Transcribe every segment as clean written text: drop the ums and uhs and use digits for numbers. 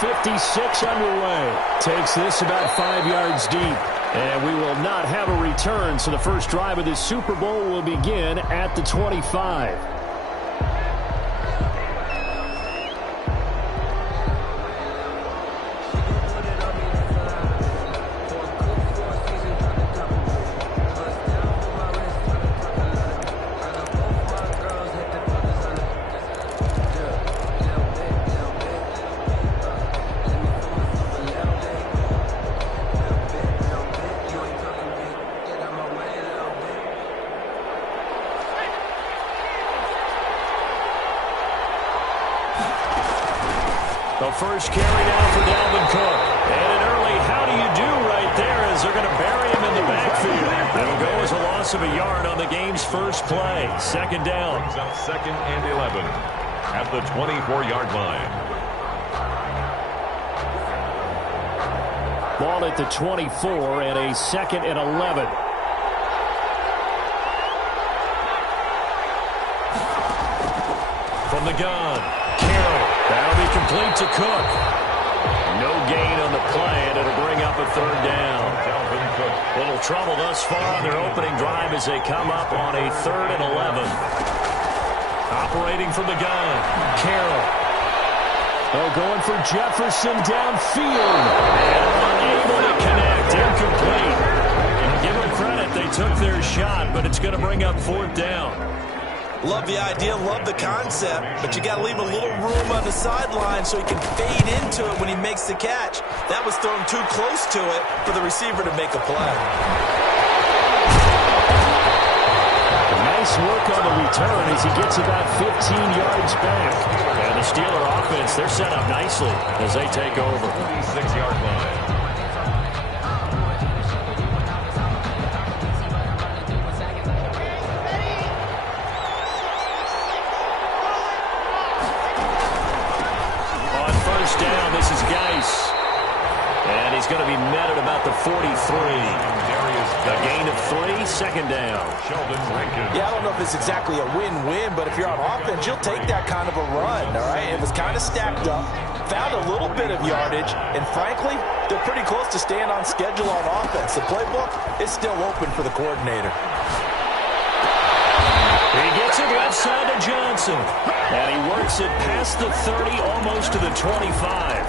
56 underway. Takes this about 5 yards deep. And we will not have a return, so the first drive of this Super Bowl will begin at the 25. The first carry now for Dalvin Cook. And an early how do you do right there as they're going to bury him in the backfield. It'll go as a loss of a yard on the game's first play. Second down. Brings up 2nd and 11 at the 24-yard line. Ball at the 24 and a 2nd and 11. From the gun, Carroll. That'll be complete to Cook. No gain on the play, and it'll bring up a 3rd down. Little trouble thus far on their opening drive as they come up on a 3rd and 11. Operating from the gun, Carroll. Oh, going for Jefferson downfield. And unable to connect, incomplete. Give them credit, they took their shot, but it's going to bring up 4th down. Love the idea, love the concept, but you got to leave a little room on the sideline so he can fade into it when he makes the catch. That was thrown too close to it for the receiver to make a play. Nice work on the return as he gets about 15 yards back. And the Steeler offense, they're set up nicely as they take over. 36-yard line. Down, this is Geis. And he's going to be met at about the 43. A gain of 3, 2nd down. Yeah, I don't know if it's exactly a win-win, but if you're on offense, you'll take that kind of a run, all right? It was kind of stacked up, found a little bit of yardage, and frankly, they're pretty close to staying on schedule on offense. The playbook is still open for the coordinator. He gets it left side to Johnson. And he works it past the 30, almost to the 25.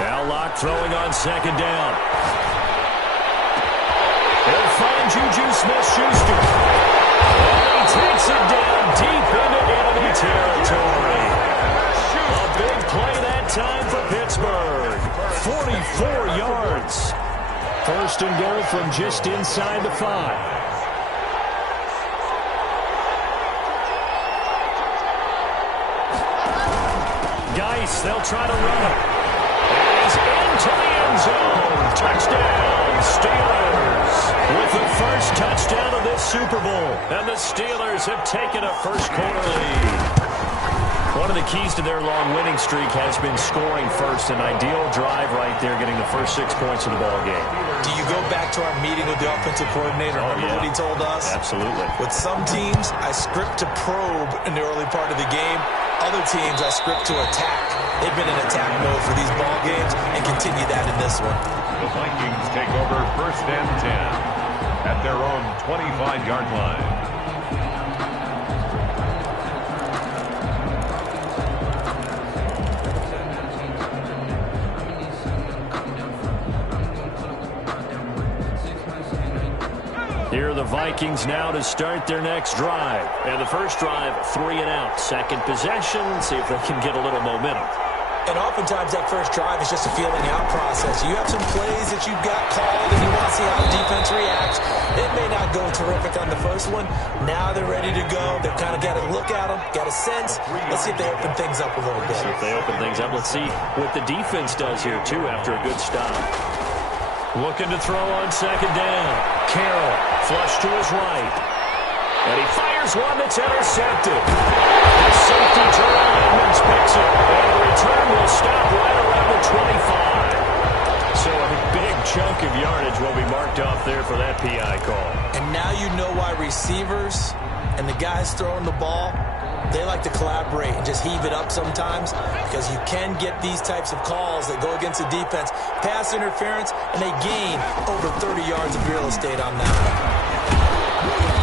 Now Locke throwing on 2nd down. He'll find Juju Smith-Schuster. And he takes it down deep into enemy territory. A big play that time for Pittsburgh. 44 yards. 1st and goal from just inside the 5. Geis, they'll try to run it. And he's into the end zone. Touchdown, Steelers. With the first touchdown of this Super Bowl. And the Steelers have taken a first-quarter lead. One of the keys to their long winning streak has been scoring first. An ideal drive right there, getting the first 6 points of the ball game. Do you go back to our meeting with the offensive coordinator? Remember what he told us? Absolutely. With some teams, I script to probe in the early part of the game. Other teams, I script to attack. They've been in attack mode for these ball games and continue that in this one. The Vikings take over 1st and 10 at their own 25-yard line. Here are the Vikings now to start their next drive. And the first drive, 3 and out. Second possession, see if they can get a little momentum. And oftentimes that first drive is just a feeling out process. You have some plays that you've got called and you want to see how the defense reacts. It may not go terrific on the first one. Now they're ready to go. They've kind of got a look at them, got a sense. Let's see if they open things up a little bit. See if they open things up. Let's see what the defense does here, too, after a good stop. Looking to throw on 2nd down. Carroll, flush to his right. And he fires one that's intercepted. The safety, Terrell Edmonds, picks it. And the return will stop right around the 25. So a big chunk of yardage will be marked off there for that PI call. And now you know why receivers and the guys throwing the ball, they like to collaborate and just heave it up sometimes, because you can get these types of calls that go against the defense, pass interference, and they gain over 30 yards of real estate on that one.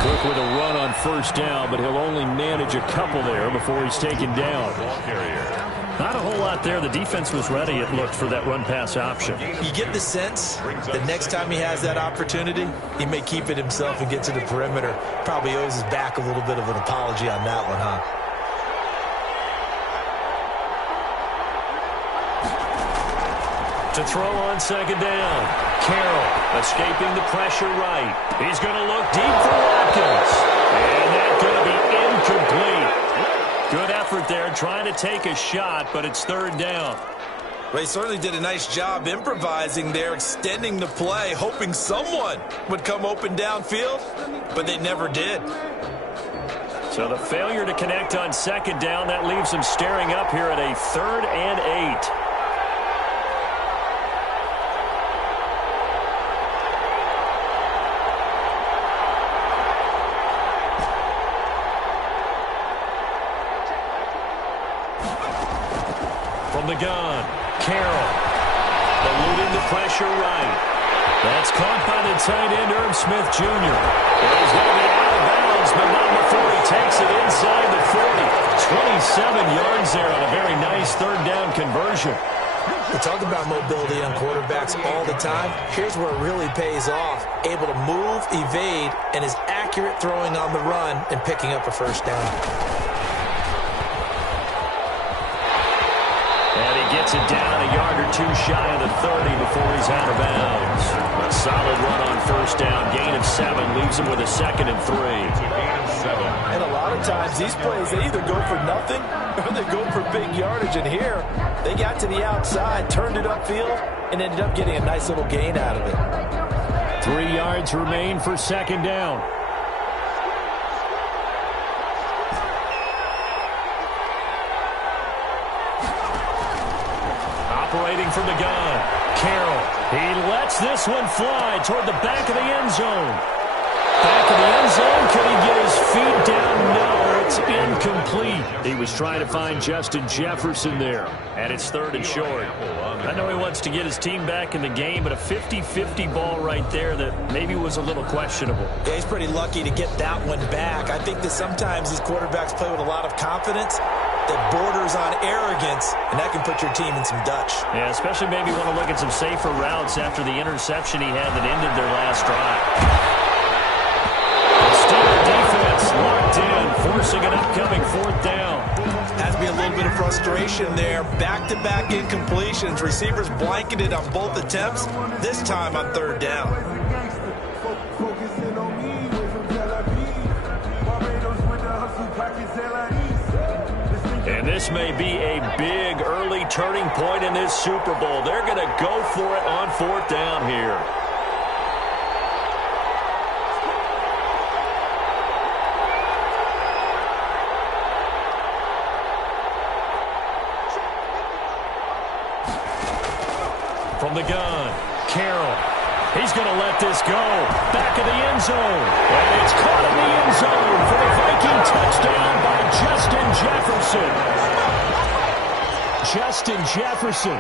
Cook with a run on first down, but he'll only manage a couple there before he's taken down. Ball carrier. Not a whole lot there. The defense was ready, it looked, for that run-pass option. You get the sense that next time he has that opportunity, he may keep it himself and get to the perimeter. Probably owes his back a little bit of an apology on that one, huh? To throw on second down. Carroll escaping the pressure right. He's going to look deep for Watkins. And that's going to be incomplete. Good effort there trying to take a shot, but it's third down. Well, he certainly did a nice job improvising there, extending the play, hoping someone would come open downfield, but they never did. So the failure to connect on second down, that leaves him staring up here at a 3rd and 8. From the gun, Carroll, eluding the pressure right. That's caught by the tight end, Herb Smith Jr. He's going to be out of bounds, but not before he takes it inside the 40. 27 yards there on a very nice third down conversion. We talk about mobility on quarterbacks all the time. Here's where it really pays off. Able to move, evade, and is accurate throwing on the run and picking up a first down. And he gets it down a yard or two shy of the 30 before he's out of bounds. A solid run on first down. Gain of 7 leaves him with a 2nd and 3. Gain of 7. And a lot of times these plays, they either go for nothing or they go for big yardage. And here, they got to the outside, turned it upfield, and ended up getting a nice little gain out of it. 3 yards remain for second down. Operating from the gun, Carroll. He lets this one fly toward the back of the end zone. Back of the end zone. Could he get his feet down? No, it's incomplete. He was trying to find Justin Jefferson there. And it's 3rd and short. I know he wants to get his team back in the game, but a 50-50 ball right there that maybe was a little questionable. Yeah, he's pretty lucky to get that one back. I think that sometimes these quarterbacks play with a lot of confidence that borders on arrogance, and that can put your team in some Dutch. Yeah, especially maybe want to look at some safer routes after the interception he had that ended their last drive. The Steeler defense locked in, forcing an upcoming 4th down. Has to be a little bit of frustration there. Back-to-back incompletions. Receivers blanketed on both attempts, this time on 3rd down. And this may be a big early turning point in this Super Bowl. They're going to go for it on 4th down here. From the gun, Carroll. He's going to let this go. Back of the end zone. And it's caught in the end zone for the Viking touchdown by Justin Jefferson. Justin Jefferson,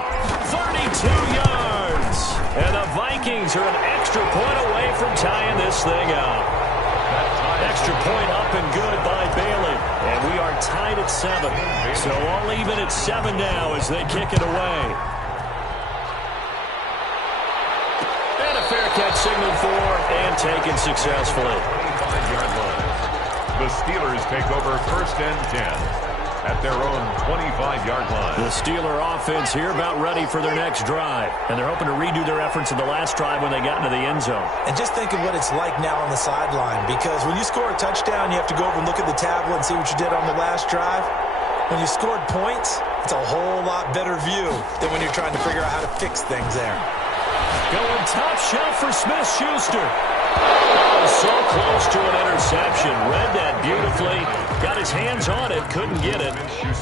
32 yards. And the Vikings are an extra point away from tying this thing up. Extra point up and good by Bailey. And we are tied at 7. So all even at 7 now as they kick it away. Fair catch signaled for and taken successfully. 25-yard line. The Steelers take over 1st and 10 at their own 25-yard line. The Steeler offense here about ready for their next drive. And they're hoping to redo their efforts in the last drive when they got into the end zone. And just think of what it's like now on the sideline, because when you score a touchdown, you have to go over and look at the tablet and see what you did on the last drive. When you scored points, it's a whole lot better view than when you're trying to figure out how to fix things there. Going top shelf for Smith-Schuster. Oh, so close to an interception. Read that beautifully. Got his hands on it, couldn't get it.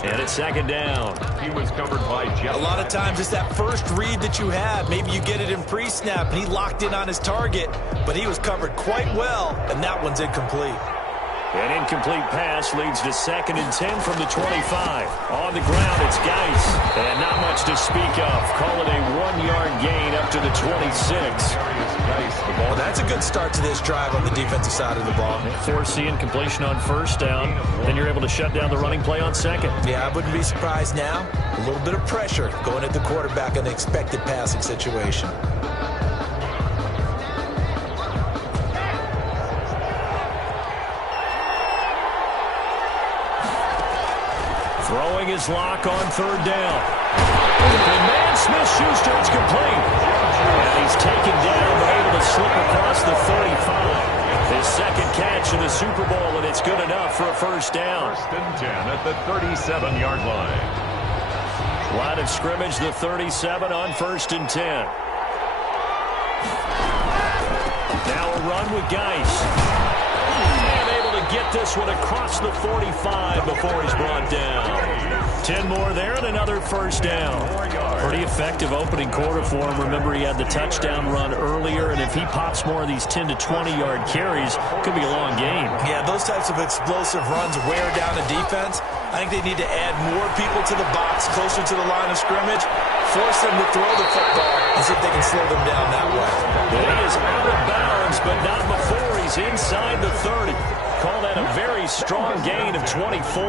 And it's second down. He was covered by Jeff. A lot of times it's that first read that you have. Maybe you get it in pre-snap, and he locked in on his target, but he was covered quite well, and that one's incomplete. An incomplete pass leads to 2nd and 10 from the 25. On the ground, it's Geis. And not much to speak of. Call it a 1-yard gain up to the 26. Well, that's a good start to this drive on the defensive side of the ball. Foreseeing completion on first down. Then you're able to shut down the running play on second. Yeah, I wouldn't be surprised now. A little bit of pressure going at the quarterback in the expected passing situation. Throwing his lock on 3rd down. And man, Smith-Schuster, it's complete. And he's taken down, but able to slip across the 35. His 2nd catch in the Super Bowl, and it's good enough for a first down. 1st and 10 at the 37-yard line. Line of scrimmage, the 37 on 1st and 10. Now a run with Geis. Get this one across the 45 before he's brought down. 10 more there and another first down. Pretty effective opening quarter for him. Remember, he had the touchdown run earlier, and if he pops more of these 10 to 20-yard carries, could be a long game. Yeah, those types of explosive runs wear down a defense. I think they need to add more people to the box, closer to the line of scrimmage, force them to throw the football, and see if they can slow them down that way. He is out of bounds, but not before he's inside the 30. Call that a very strong gain of 24.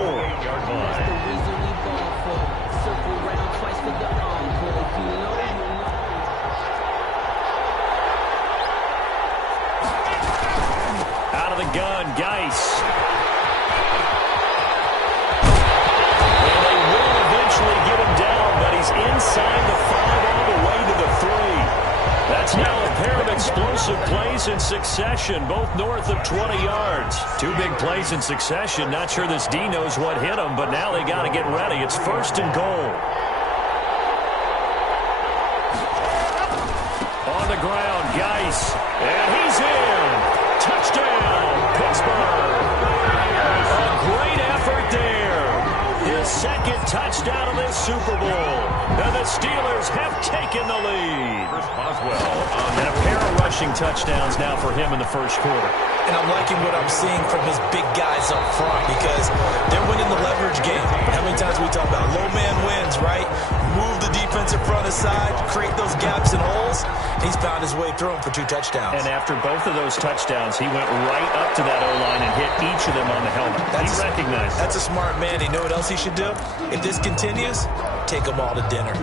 Out of the gun, Geis. And they will eventually get him down, but he's inside the 5 all the way to the 3. That's now a pair of explosive plays in succession, both north of 20 yards. 2 big plays in succession. Not sure this D knows what hit him, but now they got to get ready. It's 1st and goal. On the ground, Geis. And he's in. Touchdown, Pittsburgh. A great effort there. His 2nd touchdown of this Super Bowl. And the Steelers have taken the lead. And a pair of rushing touchdowns now for him in the 1st quarter. And I'm liking what I'm seeing from his big guys up front because they're winning the leverage game. How many times we talk about low man wins, right? Move the defensive front aside, create those gaps and holes. He's found his way through them for 2 touchdowns. And after both of those touchdowns, he went right up to that O-line and hit each of them on the helmet. He recognized. That's a smart man. You know what else he should do? If this continues, take them all to dinner.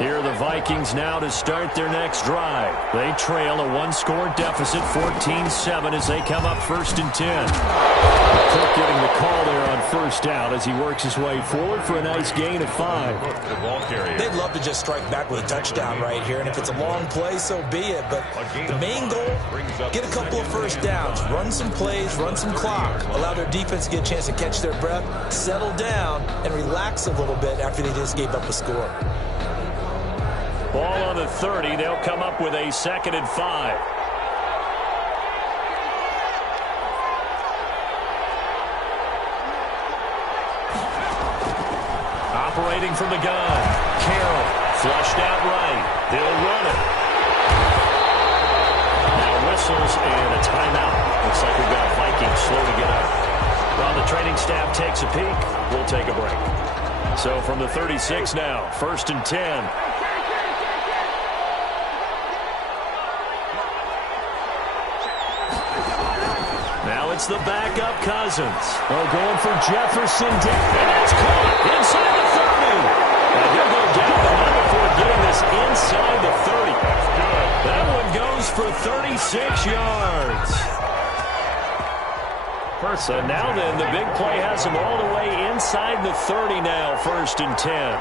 Here are the Vikings now to start their next drive. They trail a 1-score deficit, 14-7, as they come up 1st and 10. Cook getting the call there on 1st down as he works his way forward for a nice gain of 5. They'd love to just strike back with a touchdown right here, and if it's a long play, so be it. But the main goal, get a couple of first downs, run some plays, run some clock, allow their defense to get a chance to catch their breath, settle down, and relax a little bit after they just gave up a score. Ball on the 30. They'll come up with a 2nd and 5. Operating from the gun. Carroll flushed out right. They'll run it. Now whistles and a timeout. Looks like we've got Vikings slow to get up. While the training staff takes a peek, we'll take a break. So from the 36 now, 1st and 10. It's the backup Cousins. Oh, going for Jefferson. And it's caught inside the 30. And he'll go down the line before getting this inside the 30. That one goes for 36 yards. So now then, the big play has him all the way inside the 30 now, 1st and 10.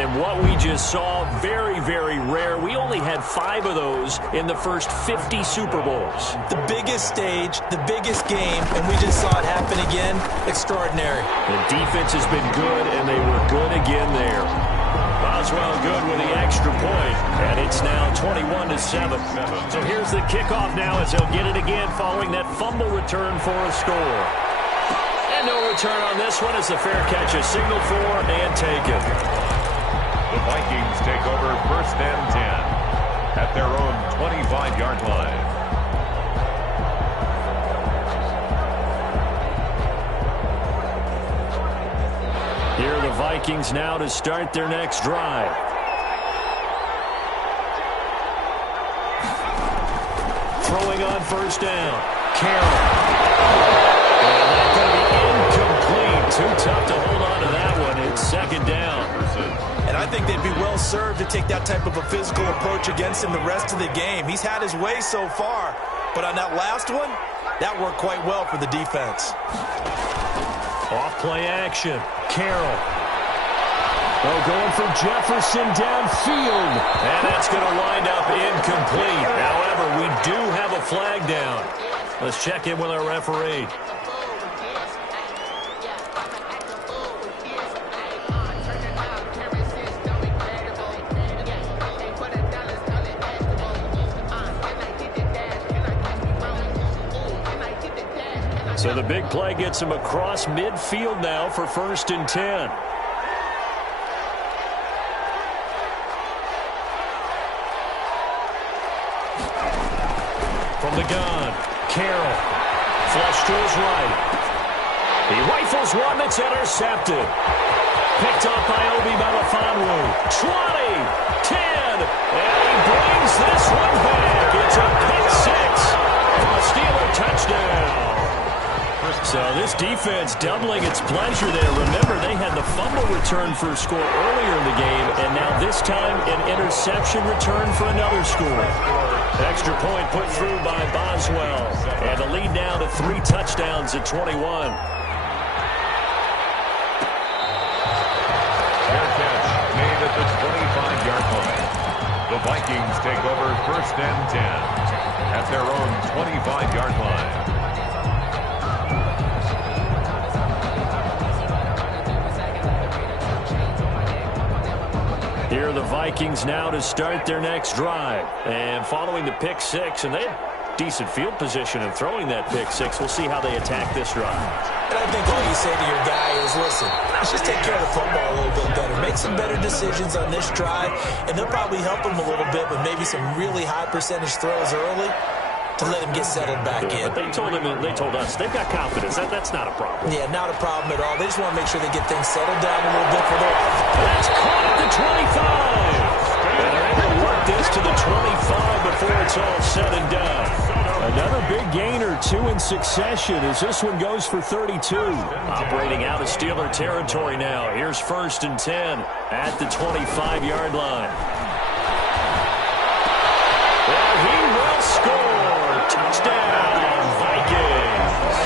And what we just saw, very, very rare. We only had 5 of those in the first 50 Super Bowls. The biggest stage, the biggest game, and we just saw it happen again. Extraordinary. The defense has been good, and they were good again there. Boswell good with the extra point, and it's now 21-7. So here's the kickoff now as he'll get it again following that fumble return for a score. And no return on this one as the fair catch is signaled for and taken. The Vikings take over first and 10 at their own 25-yard line. Here are the Vikings now to start their next drive. Throwing on first down. Carroll. And that's going to be incomplete. Too tough to hold on to that one. It's second down. And I think they'd be well served to take that type of a physical approach against him the rest of the game. He's had his way so far, but on that last one, that worked quite well for the defense. Off play action. Carroll. Oh, going for Jefferson downfield. And that's going to wind up incomplete. However, we do have a flag down. Let's check in with our referee. So the big play gets him across midfield now for first and 10. From the gun, Carroll. Flush to his right. He rifles one that's intercepted. Picked up by Obi Melifonwu. 20, 10, and he brings this one back. It's a pick six. A Steeler touchdown. So this defense doubling its pleasure there. Remember, they had the fumble return for a score earlier in the game, and now this time an interception return for another score. Extra point put through by Boswell, and the lead now to 3 touchdowns at 21. Fair catch made at the 25-yard line. The Vikings take over first and 10 at their own 25-yard line. Here are the Vikings now to start their next drive. And following the pick six, and they had decent field position in throwing that pick six. We'll see how they attack this drive. And I think all you say to your guy is, listen, let's just take care of the football a little bit better. Make some better decisions on this drive, and they'll probably help him a little bit with maybe some really high percentage throws early to let him get settled back in. But they told us they've got confidence. That's not a problem. Yeah, not a problem at all. They just want to make sure they get things settled down a little bit for their offense. That's caught at the 25. And they're able to work this to the 25 before it's all said and done. Another big gain or 2 in succession as this one goes for 32. Operating out of Steeler territory now. Here's first and 10 at the 25-yard line. And he will score. Touchdown, Vikings.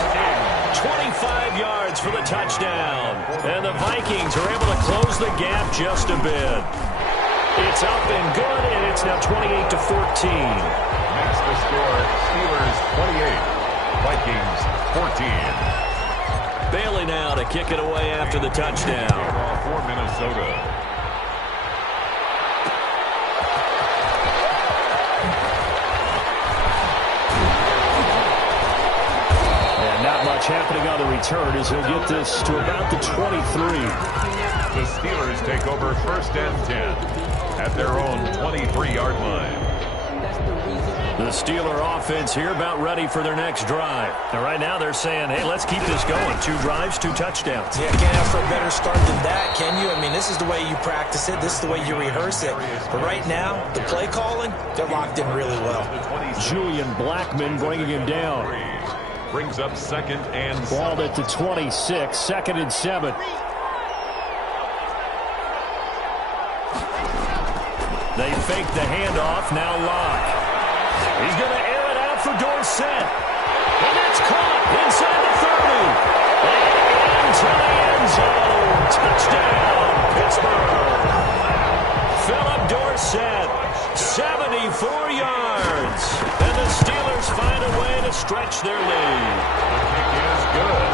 25 yards for the touchdown. And the Vikings are able to close the gap just a bit. It's up and good, and it's now 28-14. Makes the score Steelers 28, Vikings 14. Bailey now to kick it away after the touchdown. For Minnesota. Not much happening on the return as he'll get this to about the 23. The Steelers take over first and 10 at their own 23-yard line. The Steeler offense here about ready for their next drive. And right now they're saying, hey, let's keep this going. 2 drives, 2 touchdowns. Yeah, can't ask for a better start than that, can you? I mean, this is the way you practice it. This is the way you rehearse it. But right now, the play calling, they're locked in really well. Julian Blackman bringing him down. Brings up second and ball at the 26, second and 7. They fake the handoff, now Locke. He's going to air it out for Dorsett. And it's caught inside the 30. And into the end zone. Touchdown, Pittsburgh. stretch their lead. The kick is good.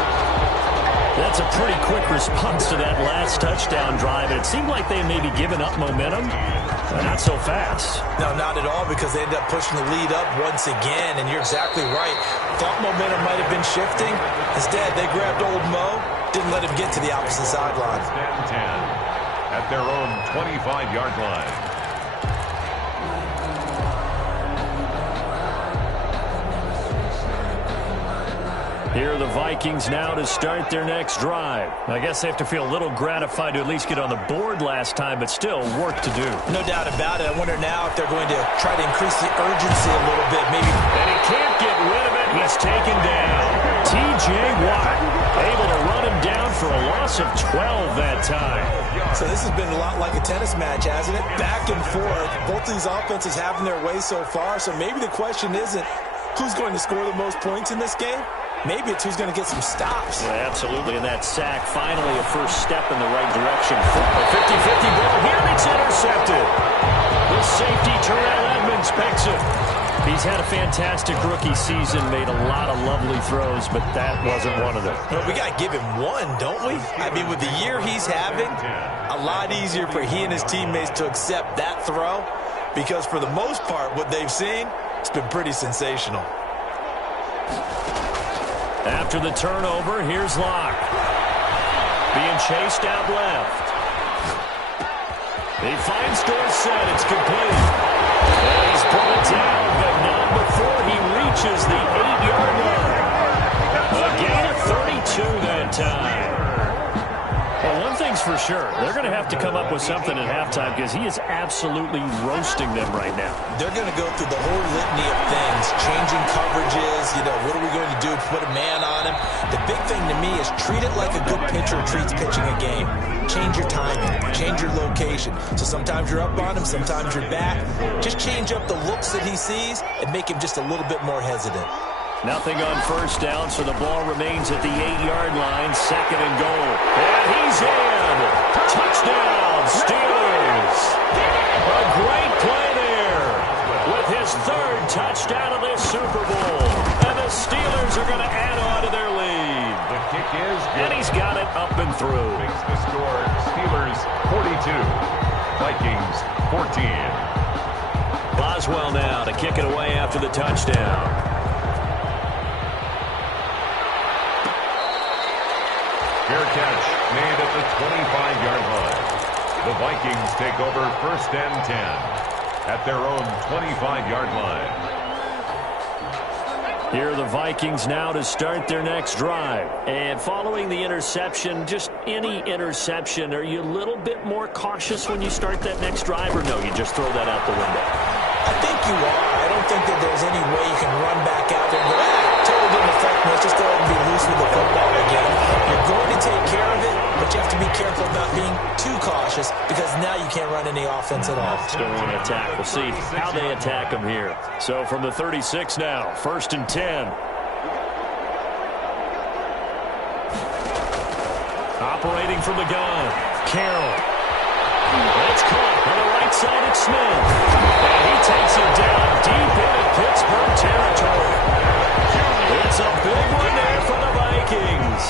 That's a pretty quick response to that last touchdown drive. It seemed like they may be giving up momentum, but not so fast. No, not at all, because they ended up pushing the lead up once again, and you're exactly right. Thought momentum might have been shifting. Instead, they grabbed old Mo, didn't let him get to the opposite sideline. 10 at their own 25-yard line. Here are the Vikings now to start their next drive. I guess they have to feel a little gratified to at least get on the board last time, but still work to do. No doubt about it. I wonder now if they're going to try to increase the urgency a little bit. Maybe. And he can't get rid of it. He's taken down. T.J. Watt able to run him down for a loss of 12 that time. So this has been a lot like a tennis match, hasn't it? Back and forth. Both these offenses having their way so far. So maybe the question isn't who's going to score the most points in this game. Maybe it's who's going to get some stops. Yeah, absolutely, and that sack, finally a first step in the right direction. A 50-50 ball here, and it's intercepted. The safety, Terrell Edmonds, picks it. He's had a fantastic rookie season, made a lot of lovely throws, but that wasn't one of them. Well, we got to give him one, don't we? I mean, with the year he's having, a lot easier for he and his teammates to accept that throw, because for the most part, what they've seen, it's been pretty sensational. After the turnover, here's Locke. Being chased out left. He finds Dorsett. It's complete. And he's put it down, but not before he reaches the 8-yard line. A gain of 32 that time. Well, one thing's for sure. They're going to have to come up with something at halftime because he is absolutely roasting them right now. They're going to go through the whole litany of things, changing coverages, what are we going to do to put a man on him? The big thing to me is treat it like a good pitcher treats pitching a game. Change your timing, change your location. So sometimes you're up on him, sometimes you're back. Just change up the looks that he sees and make him just a little bit more hesitant. Nothing on first down, so the ball remains at the 8-yard line, second and goal. And he's in. Touchdown, Steelers. A great play there with his third touchdown of this Super Bowl. And the Steelers are going to add on to their lead. The kick is good. And he's got it up and through. Makes the score Steelers 42, Vikings 14. Boswell now to kick it away after the touchdown. Fair catch made at the 25-yard line. The Vikings take over first and 10 at their own 25-yard line. Here are the Vikings now to start their next drive. And following the interception, just any interception, are you a little bit more cautious when you start that next drive, or no, you just throw that out the window? I think you are. I don't think that there's any way you can run back out there and go, totally didn't affect me. Let's just go ahead and be loose with the football again. You're going to take care of it, but you have to be careful about being too cautious because now you can't run any offense at all. Still want to attack. We'll see how they attack them here. So from the 36 now, first and 10. Operating from the gun, Carroll. That's caught on the right side at Smith. And he takes it down deep into Pittsburgh territory. It's a big one there for the Vikings.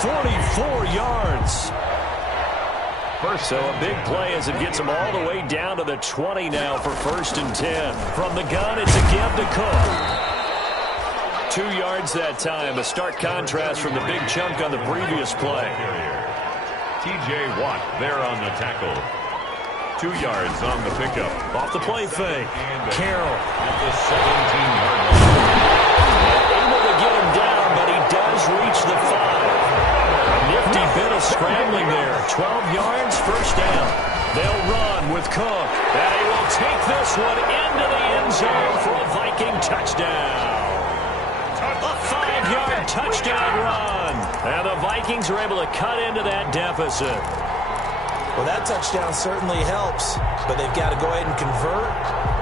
44 yards. So a big play as it gets them all the way down to the 20 now for first and 10. From the gun, it's a give to Cook. 2 yards that time. A stark contrast from the big chunk on the previous play. T.J. Watt there on the tackle. 2 yards on the pickup. Off the play fake. Carroll at the 17-yard line. Able to get him down, but he does reach the 5. A nifty bit of scrambling there. 12 yards, first down. They'll run with Cook. And he will take this one into the end zone for a Viking touchdown. A 5-yard touchdown run. And the Vikings are able to cut into that deficit. Well, that touchdown certainly helps, but they've got to go ahead and convert,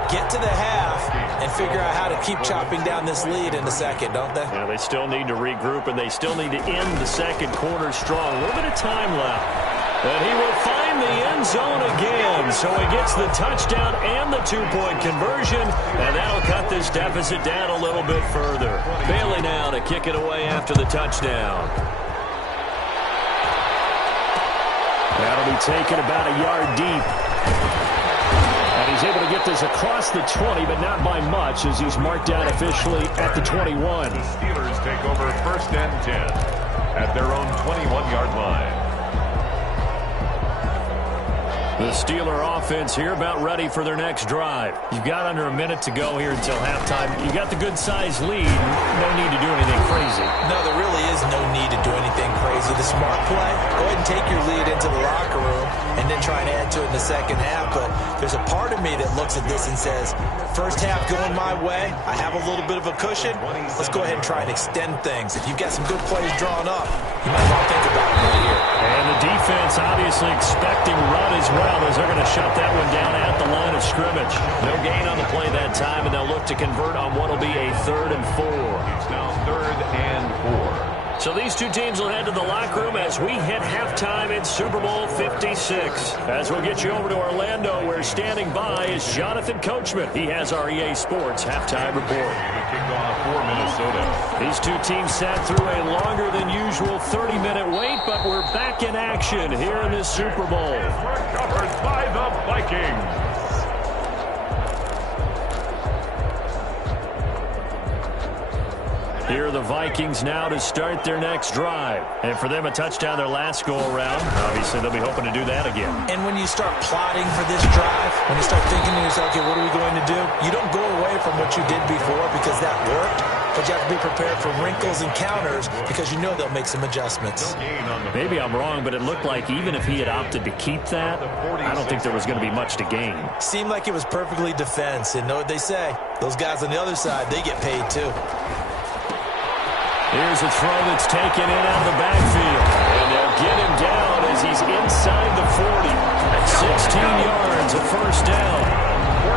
get to the half, and figure out how to keep chopping down this lead in the second, don't they? Yeah, they still need to regroup, and they still need to end the second quarter strong. A little bit of time left. And he will find the end zone again. So he gets the touchdown and the two-point conversion, and that'll cut this deficit down a little bit further. Bailey now to kick it away after the touchdown. That'll be taken about a yard deep. And he's able to get this across the 20, but not by much, as he's marked down officially at the 21. The Steelers take over 1st and 10 at their own 21-yard line. The Steeler offense here about ready for their next drive. You've got under a minute to go here until halftime. You got the good-sized lead. No need to do anything crazy. No, there really is no need to do anything crazy. The smart play, go ahead and take your lead into the locker room and then try and add to it in the second half. But there's a part of me that looks at this and says, first half going my way, I have a little bit of a cushion. Let's go ahead and try and extend things. If you've got some good plays drawn up, you might want to think about it right here. And the defense obviously expecting run as well, as they're going to shut that one down at the line of scrimmage. No gain on the play that time, and they'll look to convert on what will be a 3rd and 4. It's now 3rd and 4. So these two teams will head to the locker room as we hit halftime in Super Bowl 56. As we'll get you over to Orlando, where standing by is Jonathan Coachman. He has our EA Sports halftime report. The kickoff for Minnesota. These two teams sat through a longer than usual 30-minute wait, but we're back in action here in this Super Bowl. We're covered by the Vikings. Here are the Vikings now to start their next drive. And for them, a touchdown their last go-around. Obviously, they'll be hoping to do that again. And when you start plotting for this drive, when you start thinking to yourself, okay, what are we going to do? You don't go away from what you did before because that worked. But you have to be prepared for wrinkles and counters because you know they'll make some adjustments. Maybe I'm wrong, but it looked like even if he had opted to keep that, I don't think there was going to be much to gain. Seemed like it was perfectly defense. And know what they say? Those guys on the other side, they get paid too. Here's a throw that's taken in out of the backfield. And they'll get him down as he's inside the 40. At 16 yards, a first down.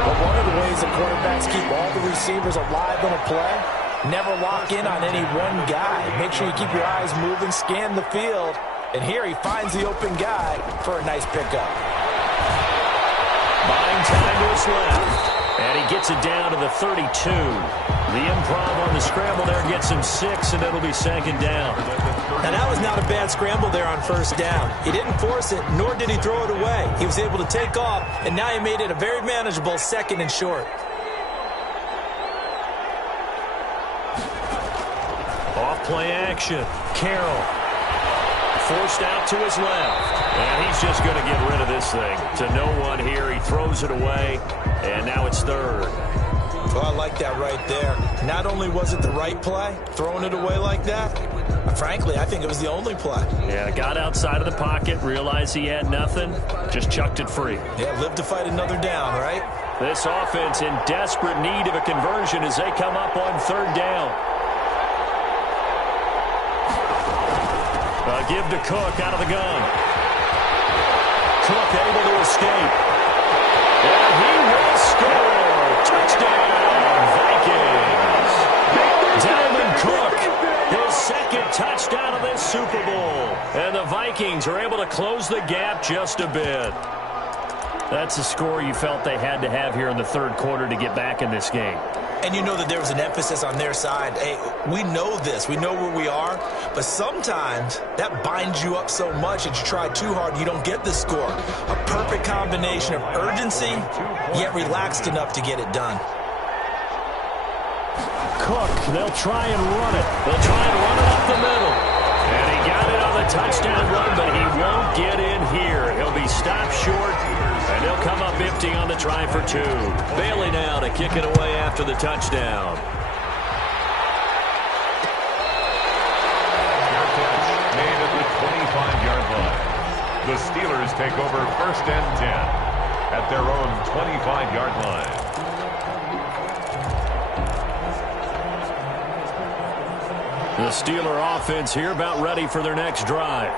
But one of the ways that quarterbacks keep all the receivers alive on a play, never lock in on any one guy. Make sure you keep your eyes moving, scan the field. And here he finds the open guy for a nice pickup. Buying time to his left. And he gets it down to the 32. The improv on the scramble there gets him 6, and it'll be 2nd down. Now, that was not a bad scramble there on 1st down. He didn't force it, nor did he throw it away. He was able to take off, and now he made it a very manageable 2nd and short. Off-play action. Carroll. Forced out to his left. And he's just going to get rid of this thing. To no one here. He throws it away. And now it's 3rd. Well, I like that right there. Not only was it the right play, throwing it away like that, frankly, I think it was the only play. Yeah, got outside of the pocket, realized he had nothing, just chucked it free. Yeah, live to fight another down, right? This offense in desperate need of a conversion as they come up on 3rd down. Give to Cook out of the gun. Cook able to escape. And he will score. Touchdown, Vikings. Dalvin Cook, his 2nd touchdown of this Super Bowl. And the Vikings are able to close the gap just a bit. That's a score you felt they had to have here in the 3rd quarter to get back in this game. And you know that there was an emphasis on their side. Hey, we know this. We know where we are. But sometimes that binds you up so much that you try too hard, you don't get the score. A perfect combination of urgency, yet relaxed enough to get it done. Cook, they'll try and run it. They'll try and run it up the middle. And he got it on the touchdown run, but he won't get in here. He'll be stopped short. And they'll come up empty on the try for 2. Bailey now to kick it away after the touchdown. Made at the 25-yard line. The Steelers take over 1st and 10 at their own 25-yard line. The Steeler offense here about ready for their next drive.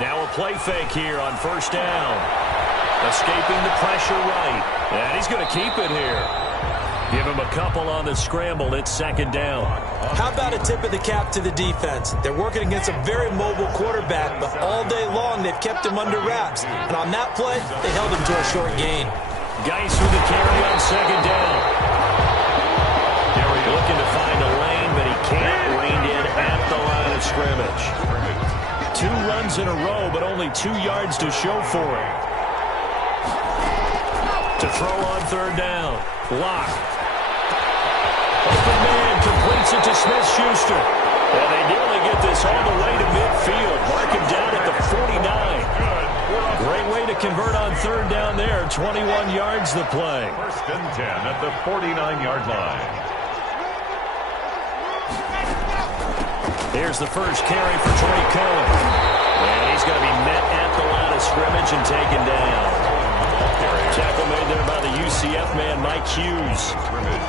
Now a play fake here on 1st down. Escaping the pressure right. And he's going to keep it here. Give him a couple on the scramble. It's second down. How about a tip of the cap to the defense? They're working against a very mobile quarterback, but all day long they've kept him under wraps. And on that play, they held him to a short gain. Geis with the carry on second down. Looking to find a lane, but he can't. Reined in at the line of scrimmage. 2 runs in a row, but only 2 yards to show for it. To throw on third down. Lock. Open man completes it to Smith-Schuster. And they nearly get this all the way to midfield. Mark him down at the 49. Great way to convert on third down there. 21 yards the play. First and 10 at the 49-yard line. Here's the first carry for Trey Cohen. And he's going to be met at the line of scrimmage and taken down. Tackle made there by the UCF man, Mike Hughes.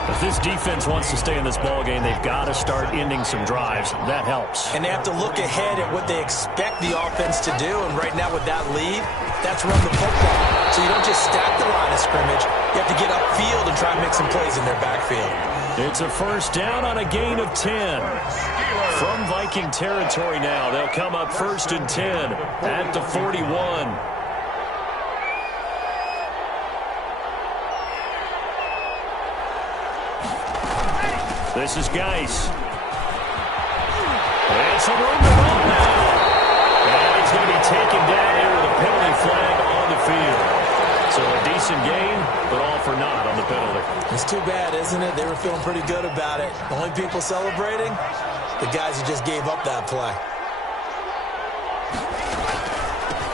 If this defense wants to stay in this ballgame, they've got to start ending some drives. That helps. And they have to look ahead at what they expect the offense to do. And right now with that lead, that's run the football. So you don't just stack the line of scrimmage. You have to get upfield and try and make some plays in their backfield. It's a first down on a gain of 10. From Viking territory now, they'll come up first and 10 at the 41. This is Geis. And some room to run now. And he's going to be taken down here with a penalty flag on the field. So a decent game, but all for naught on the penalty. It's too bad, isn't it? They were feeling pretty good about it. The only people celebrating, the guys who just gave up that play.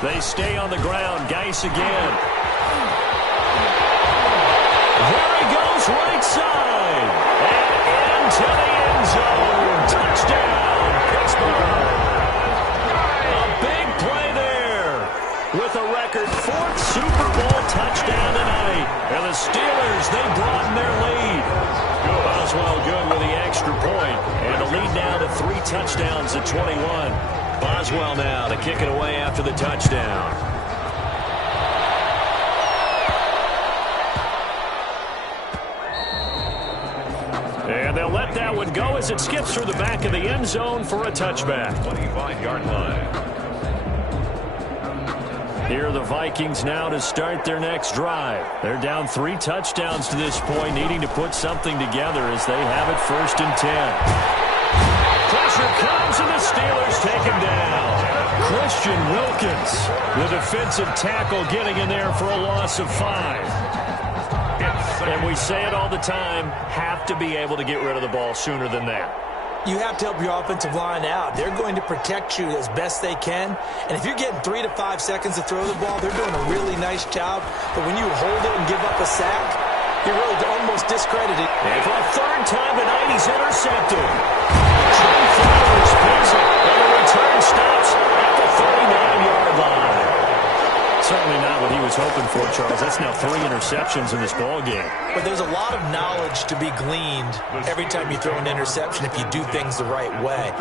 They stay on the ground. Geis again. There he goes, right side. And into the end zone. Touchdown, Pittsburgh. A big play there with a record 4th Super Bowl touchdown tonight. And the Steelers, they broaden their lead. Boswell good with the extra point. And the lead now to 3 touchdowns at 21. Boswell now to kick it away after the touchdown. And they'll let that one go as it skips through the back of the end zone for a touchback. 25-yard line. Here are the Vikings now to start their next drive. They're down 3 touchdowns to this point, needing to put something together as they have it first and 10. Pressure comes and the Steelers take him down. Christian Wilkins, the defensive tackle, getting in there for a loss of 5. And we say it all the time, have to be able to get rid of the ball sooner than that. You have to help your offensive line out. They're going to protect you as best they can. And if you're getting 3 to 5 seconds to throw the ball, they're doing a really nice job. But when you hold it and give up a sack, you're really almost discredited. And for a 3rd time tonight, he's intercepted. Trey Flowers pulls it, and the return stops at the 39-yard line. Certainly not what he was hoping for, Charles. That's now 3 interceptions in this ball game. But there's a lot of knowledge to be gleaned every time you throw an interception if you do things the right way.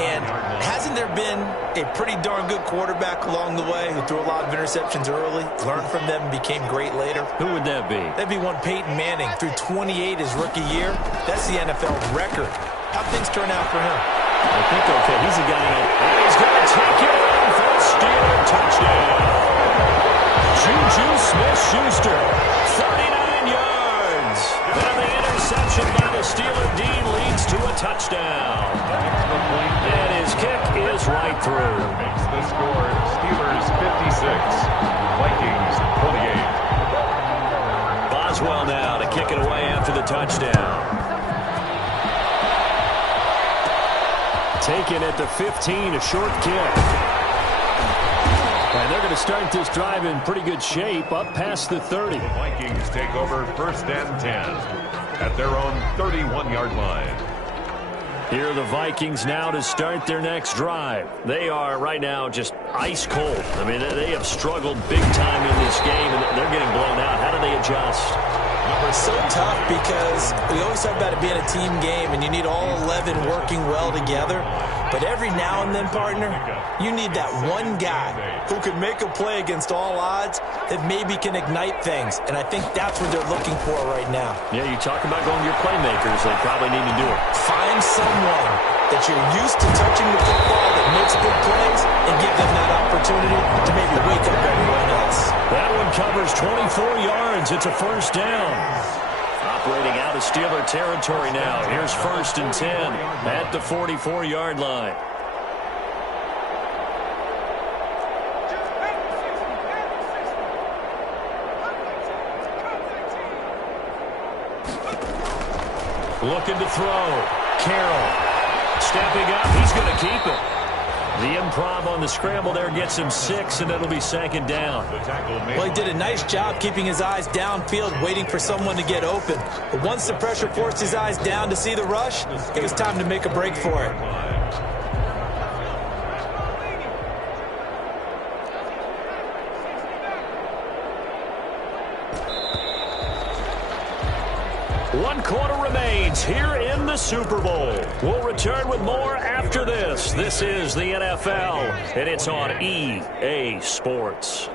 And hasn't there been a pretty darn good quarterback along the way who threw a lot of interceptions early, learned from them, and became great later? Who would that be? That'd be one Peyton Manning. Threw 28 his rookie year. That's the NFL record. How'd things turn out for him? I think okay. He's a guy that... And he's going to take it in for a Steeler touchdown. Juju Smith-Schuster, 39 yards. And the interception by the Steeler D leads to a touchdown. And his kick is right through. Makes the score Steelers 56, Vikings 28. Boswell now to kick it away after the touchdown. Taken at the 15, a short kick. And they're going to start this drive in pretty good shape, up past the 30. The Vikings take over first and 10 at their own 31-yard line. Here are the Vikings now to start their next drive. They are right now just ice cold. I mean, they have struggled big time in this game, and they're getting blown out. How do they adjust? It's so tough because we always talk about it being a team game, and you need all 11 working well together. But every now and then, partner, you need that one guy who can make a play against all odds that maybe can ignite things. And I think that's what they're looking for right now. Yeah, you talk about going to your playmakers. They probably need to do it. Find someone that you're used to touching the football that makes big plays and give them that opportunity to maybe wake up everyone else. That one covers 24 yards. It's a first down. Operating out of Steeler territory now. Here's 1st and 10 at the 44-yard line. Looking to throw. Carroll stepping up. He's going to keep it. The improv on the scramble there gets him 6, and it'll be 2nd down. Well, he did a nice job keeping his eyes downfield, waiting for someone to get open. But once the pressure forced his eyes down to see the rush, it was time to make a break for it. One quarter remains here in the Super Bowl. We'll return with more after this. This is the NFL, and it's on EA Sports.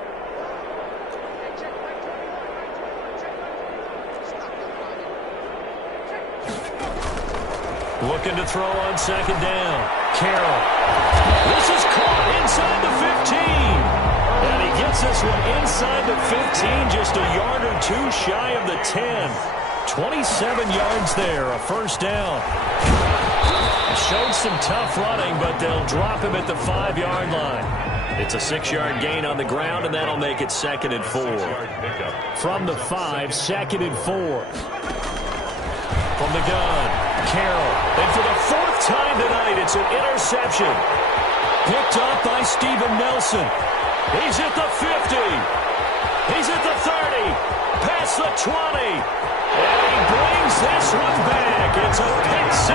Looking to throw on 2nd down. Carroll. This is caught inside the 15. And he gets this one inside the 15, just a yard or two shy of the 10. 27 yards there, a first down. Showed some tough running, but they'll drop him at the 5-yard line. It's a 6-yard gain on the ground, and that'll make it 2nd and 4. From the 5, 2nd and 4. From the gun, Carroll. And for the 4th time tonight, it's an interception. Picked up by Steven Nelson. He's at the 50. He's at the 30. Past the 20. And he brings this one back. It's a pick-6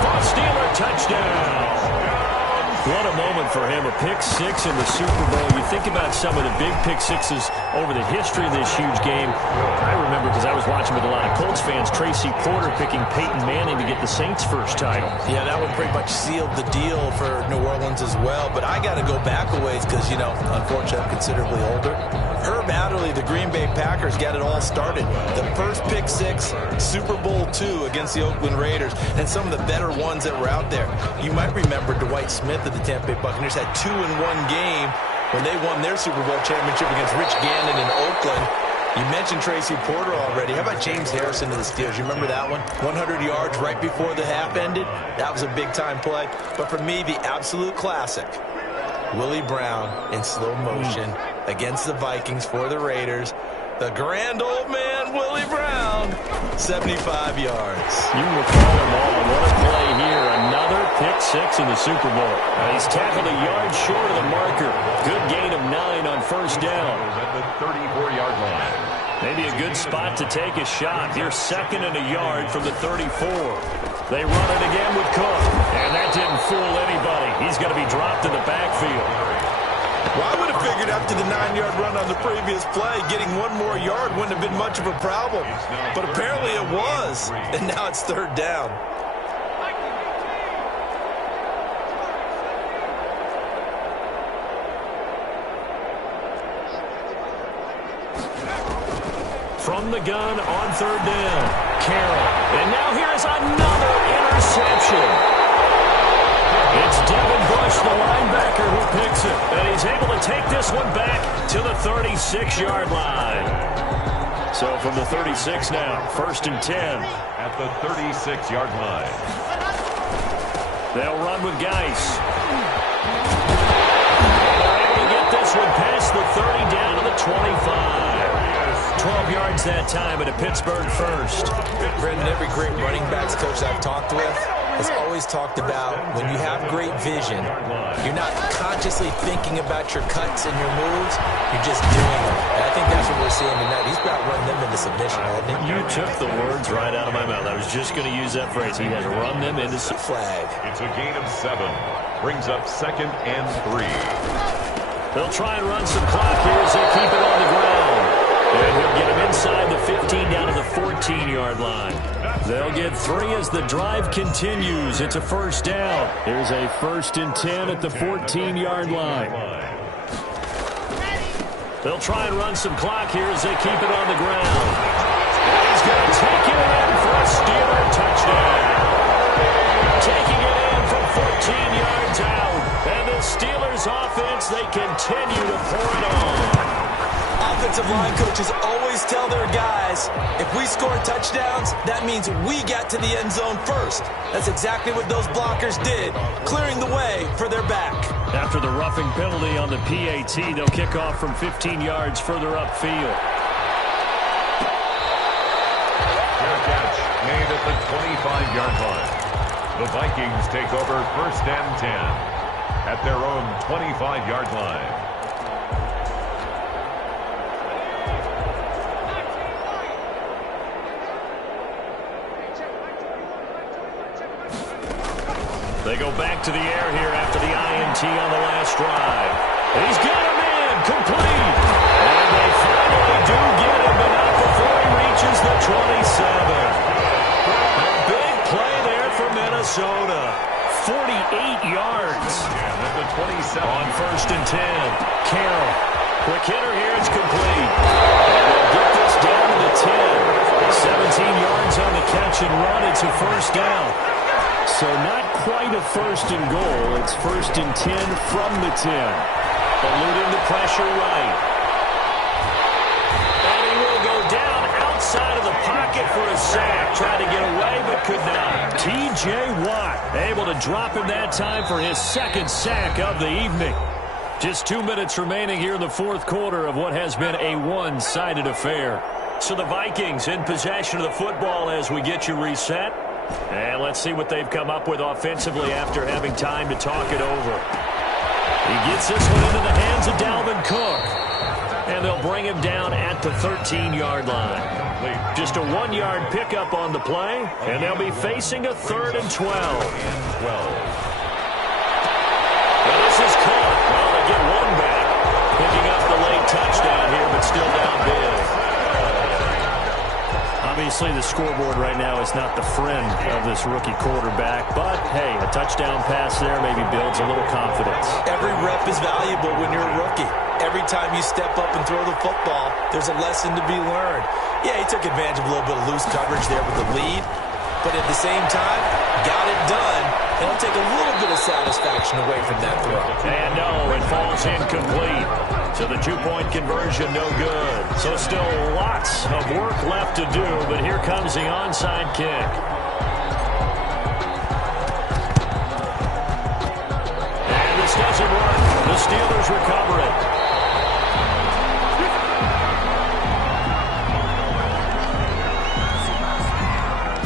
for a Steeler touchdown. What a moment for him, a pick-6 in the Super Bowl. You think about some of the big pick-6s over the history of this huge game. I remember, because I was watching with a lot of Colts fans, Tracy Porter picking Peyton Manning to get the Saints' first title. Yeah, that one pretty much sealed the deal for New Orleans as well. But I got to go back a ways because, you know, unfortunately, I'm considerably older. Herb Adderley, the Green Bay Packers, got it all started. The first pick-6, Super Bowl II against the Oakland Raiders, and some of the better ones that were out there. You might remember Dwight Smith of the Tampa Bay Buccaneers had 2 in one game when they won their Super Bowl championship against Rich Gannon in Oakland. You mentioned Tracy Porter already. How about James Harrison of the Steelers? You remember that one? 100 yards right before the half ended. That was a big-time play. But for me, the absolute classic, Willie Brown in slow motion against the Vikings for the Raiders. The grand old man, Willie Brown, 75 yards. You recall them all. What a play here. Another pick-6 in the Super Bowl. He's tackled a yard short of the marker. Good gain of 9 on first down. At the 34-yard line. Maybe a good spot to take a shot. Here's 2nd and a yard from the 34. They run it again with Cook. And that didn't fool anybody. He's going to be dropped in the backfield. Well, I would have figured after the 9-yard run on the previous play, getting one more yard wouldn't have been much of a problem. But apparently it was. And now it's 3rd down. From the gun on 3rd down, Carroll. And now here's another interception. It's Devin Bush, the linebacker, who picks it. And he's able to take this one back to the 36-yard line. So from the 36 now, 1st and 10. At the 36-yard line. They'll run with Geis. They're able to get this one past the 30 down to the 25. 12 yards that time at a Pittsburgh first. Brendan, every great running backs coach I've talked with has always talked about when you have great vision, you're not consciously thinking about your cuts and your moves, you're just doing them. And I think that's what we're seeing tonight. He's about running them into submission, hasn't he? You took the words right out of my mouth. I was just going to use that phrase. He has run them into submission. Flag. It's a gain of 7. Brings up 2nd and 3. They'll try and run some clock here as they keep it on the ground. And he'll get him inside the 15 down to the 14-yard line. They'll get 3 as the drive continues. It's a first down. Here's a 1st and 10 at the 14-yard line. They'll try and run some clock here as they keep it on the ground. And he's going to take it in for a Steeler touchdown. Taking it in from 14 yards out. And the Steelers offense, they continue to pour it on. Offensive line coaches always tell their guys, if we score touchdowns, that means we got to the end zone first. That's exactly what those blockers did, clearing the way for their back. After the roughing penalty on the PAT, they'll kick off from 15 yards further upfield. Fair catch made at the 25-yard line. The Vikings take over 1st and 10 at their own 25-yard line. They go back to the air here after the INT on the last drive. He's got him in, complete. And they finally do get him, but not before he reaches the 27. A big play there for Minnesota. 48 yards. At the 27. On 1st and 10. Carroll. Quick hitter here, it's complete. And they'll get this down to the 10. 17 yards on the catch and run. It's a first down. So not quite a 1st and goal. It's 1st and 10 from the 10. Eluding the pressure right. And he will go down outside of the pocket for a sack. Tried to get away but could not. T.J. Watt able to drop him that time for his 2nd sack of the evening. Just 2 minutes remaining here in the 4th quarter of what has been a one-sided affair. So the Vikings in possession of the football as we get you reset. And let's see what they've come up with offensively after having time to talk it over. He gets this one into the hands of Dalvin Cook. And they'll bring him down at the 13-yard line. Just a 1-yard pickup on the play, and they'll be facing a 3rd and 12. Now this is caught. Well, they get one back. Picking up the late touchdown here, but still down big. Obviously, the scoreboard right now is not the friend of this rookie quarterback. But, hey, a touchdown pass there maybe builds a little confidence. Every rep is valuable when you're a rookie. Every time you step up and throw the football, there's a lesson to be learned. Yeah, he took advantage of a little bit of loose coverage there with the lead. But at the same time, got it done. And it'll take a little bit of satisfaction away from that throw. And no, it falls incomplete. So the 2-point conversion, no good. So still lots of work left to do, but here comes the onside kick. And this doesn't work. The Steelers recover it.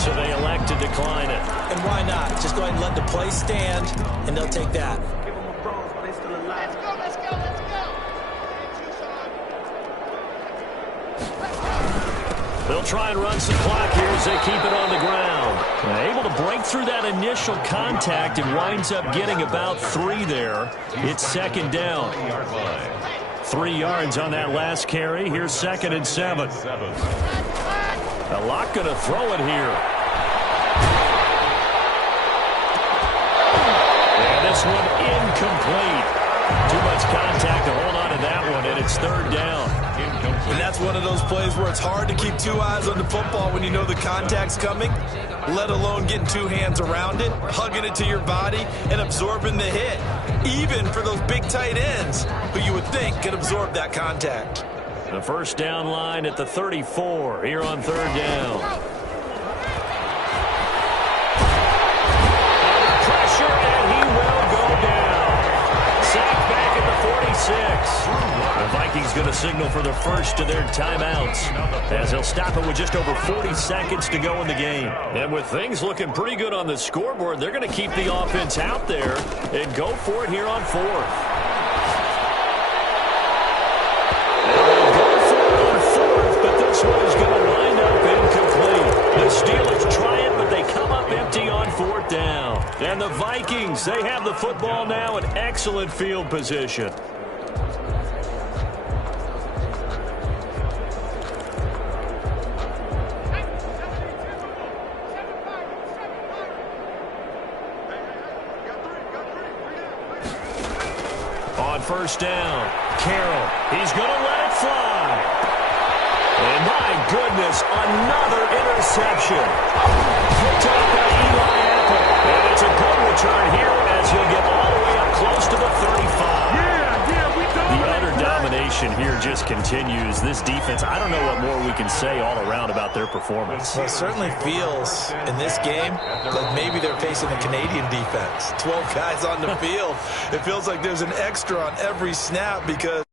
So they elect to decline it. And why not? Just go ahead and let the play stand, and they'll take that. They'll try and run some clock here as they keep it on the ground. Able to break through that initial contact and winds up getting about 3 there. It's 2nd down. 3 yards on that last carry. Here's 2nd and 7. A lot going to throw it here. And this one incomplete. Too much contact to hold on to that one, and it's 3rd down. And that's one of those plays where it's hard to keep 2 eyes on the football when you know the contact's coming, let alone getting 2 hands around it, hugging it to your body, and absorbing the hit, even for those big tight ends who you would think could absorb that contact. The first down line at the 34 here on 3rd down. Under pressure, and he will go down. Sacked back at the 46. The Vikings going to signal for the first of their timeouts as they'll stop it with just over 40 seconds to go in the game. And with things looking pretty good on the scoreboard, they're going to keep the offense out there and go for it here on 4th. This one is going to wind up incomplete. The Steelers try it, but they come up empty on 4th down. And the Vikings, they have the football now in excellent field position. on first down. Carroll, he's going to let it fly. And my goodness, another interception. Picked up by Eli Apple. And it's a good return here as he'll get all the way up close to the 35. The utter domination here just continues. This defense, I don't know what more we can say all around about their performance. Well, it certainly feels in this game like maybe they're facing a Canadian defense. 12 guys on the field. It feels like there's an extra on every snap because